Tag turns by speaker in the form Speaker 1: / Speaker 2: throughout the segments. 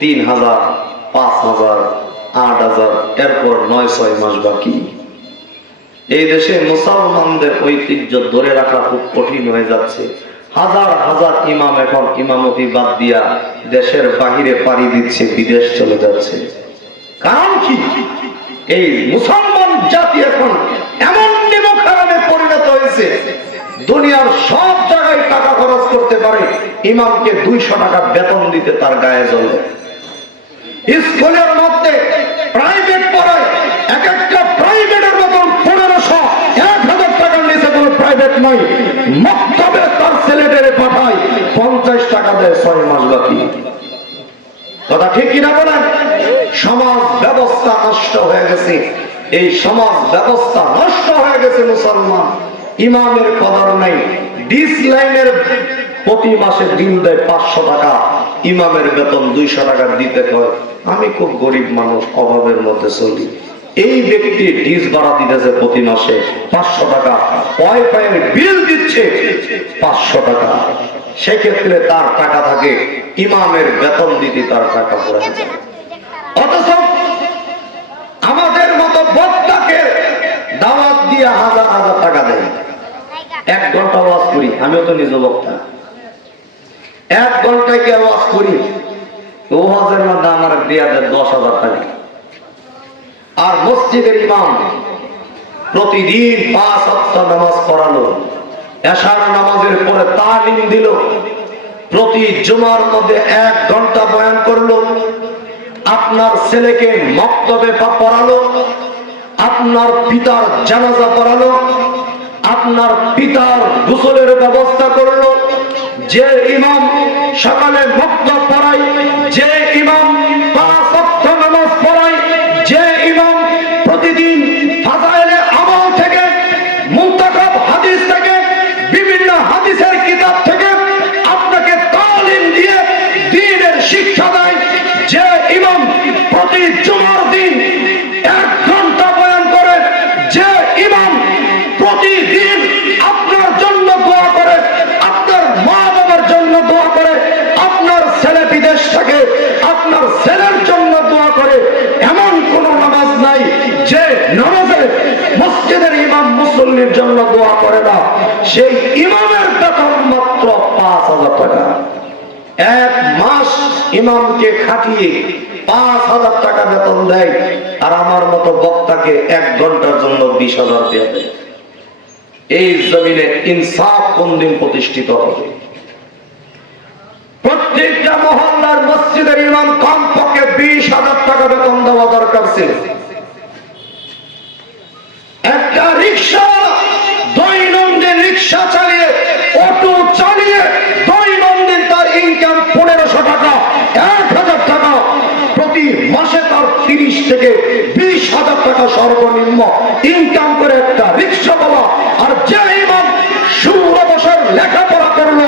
Speaker 1: তিন হাজার পাঁচ হাজার আট হাজার এরপর নয়, ছয় মাস বাকি। এই দেশে মুসলমানদের ঐতিহ্য ধরে রাখা খুব কঠিন হয়ে যাচ্ছে। হাজার হাজার ইমাম এখন ইমামতি বাদ দিয়া দেশের বাহিরে পাড়ি দিচ্ছে, বিদেশ চলে যাচ্ছে। কারণ কি? এই মুসলমান জাতি এখন এমন নিমখারামে পরিণত হয়েছে, দুনিয়ার সব জায়গায় টাকা খরচ করতে পারে, ইমামকে দুইশো টাকা বেতন দিতে তার গায়ে জ্বলে স্কুলের মধ্যে প্রাইভেট পড়ায় এক একটা প্রাইভেটের মতন পনেরোশো, এক হাজার টাকার নিচে কোনো প্রাইভেট নয় মক্তবে তার ছেলেদের পাঠায়, পঞ্চাশ টাকা দেয় ছয় মাস বাকি। কথা ঠিক কিনা বলেন? সমাজ ব্যবস্থা নষ্ট হয়ে গেছে। এই সমাজ ব্যবস্থা নষ্ট হয়ে গেছে মুসলমান। ইমামের কদর নাই। ডিস লাইনের প্রতি মাসে দিন দেয় পাঁচশো টাকা। ইমামের বেতন দুইশো টাকা দিতে হয়। আমি খুব গরিব মানুষ, অভাবের মধ্যে চলি। এই ব্যক্তি ডিস ভাড়া দিতেছে প্রতি মাসে পাঁচশো টাকা। ওয়াইফাইয়ের বিল দিচ্ছে পাঁচশো টাকা। সেক্ষেত্রে তার টাকা থাকে ইমামের বেতন দিতে তার টাকা পড়ে যায়। অথচ আমাদের মতো বক্তাকে দাওয়াত দিয়ে হাজার হাজার টাকা দেয়। এক ঘণ্টা ওয়াজ করি, আমিও তো নিজ বক্তা। এক ঘন্টায় কে ওয়াজ করি? ওয়াজের মধ্যে আমার দিয়া দেয় দশ হাজার টাকা আর মসজিদের ইমাম প্রতিদিন পাঁচ সপ্তাহ নামাজ পড়ালো, এশার নামাজের পরে তালিম দিল, প্রতি জুমার মধ্যে এক ঘণ্টা বয়ান করল, আপনার ছেলেকে মক্তবে পড়ালো, আপনার পিতার জানাজা পড়ালো, আপনার পিতার গোসলের ব্যবস্থা করল, যে ইমাম সকালে প্রতি জুমার দিন এক ঘণ্টা বয়ান করে, যে ইমাম প্রতিদিন আপনার জন্য দোয়া করে, আপনার মা বাবার জন্য দোয়া করে, আপনার ছেলে বিদেশ থাকে আপনার ছেলের জন্য দোয়া করে, এমন কোন নামাজ নাই যে নামাজে মসজিদের ইমাম মুসল্লির জন্য দোয়া করে না। সেই ইমামের বেতন মাত্র পাঁচ হাজার টাকা। এক মাস ইমামকে খাটিয়ে পাঁচ হাজার টাকা বেতন দেয় আর আমার মতো বক্তাকে এক ঘণ্টার জন্য বিশ হাজার দেওয়া দেয়। এই জমিনে ইনসাফ কোন দিন প্রতিষ্ঠিত হবে? প্রত্যেকটা মহল্লার মসজিদের ইমাম কমপক্ষে বিশ হাজার টাকা বেতন দেওয়া দরকার ছিল। একটা রিক্সা দৈনন্দিন রিক্সা চালিয়ে অটো চালিয়ে দৈনন্দিন তার ইনকাম পনেরোশো টাকা এক হাজার টাকা প্রতি মাসে তার তিরিশ থেকে বিশ হাজার টাকা সর্বনিম্ন ইনকাম করে একটা রিক্সা বাবা আর যে ইমাম ষোলো বছর লেখাপড়া করল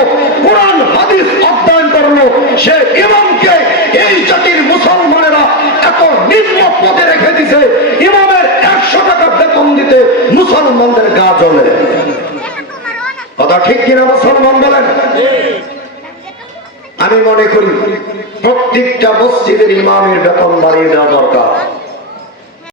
Speaker 1: কোরআন হাদিস অধ্যয়ন করল সে ইমামকে এই জাতির মুসলমানেরা এত নিম্ন পদে রেখে দিছে ইমামের একশো টাকা বেতন দিতে মুসলমানদের গা জ্বলে। কথা ঠিক কিনা মুসলমান বলেন? আমি মনে করি প্রত্যেকটা মসজিদের ইমামের বেতন বাড়িয়ে দেওয়া দরকার।